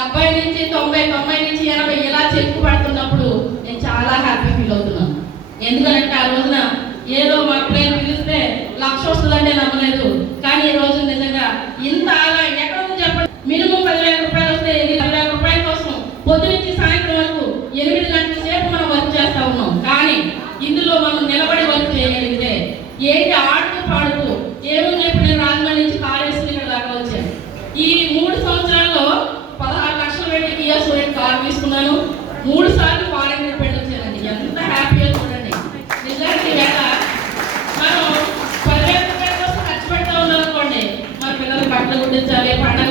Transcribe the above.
70 నుంచి 90, 90 నుంచి 80 ఇలా చెక్కు పడుతున్నప్పుడు నేను చాలా హ్యాపీ ఫీల్ అవుతున్నాను. ఎందుకంటే ఆ రోజున ఏదో మా ప్లేన్ పిలిస్తే 1,00,000 వస్తుందంటే నమ్మలేదు. కానీ ఈ రోజు నిజంగా ఇంత ఆదాయం ఎక్కడ ఉందో చెప్పండి. మినిమం 10,000 రూపాయలు వస్తే 10,000 రూపాయల కోసం పొద్దునుంచి సాయంత్రం వరకు 8 గంటల సేపు మనం వర్క్ చేస్తా ఉన్నాం. కానీ ఇందులో మనం నిలబడి వర్క్ చేయగలిగితే ఏంటి ఆడుతూ పాడుతూ ఏముంది. ఇప్పుడు నేను రాజమండ్రి నుంచి కారు వేసుకుని ఇక్కడ దాకా వచ్చాను. ఈ 3 సంవత్సరాల్లో 16 లక్షలు పెట్టి కియా సోనెట్ కారు తీసుకున్నాను. 3 సార్లు ఫారెన్ ట్రిప్ వెళ్ళొచ్చానండి. ఎంత హ్యాపీగా చూడండి. నిజానికి వేళ మనం 10,000 రూపాయల కోసం ఖర్చు పెడతా ఉన్నాం అనుకోండి, మన పిల్లలు బట్టలు కుట్టించాలి, పండగ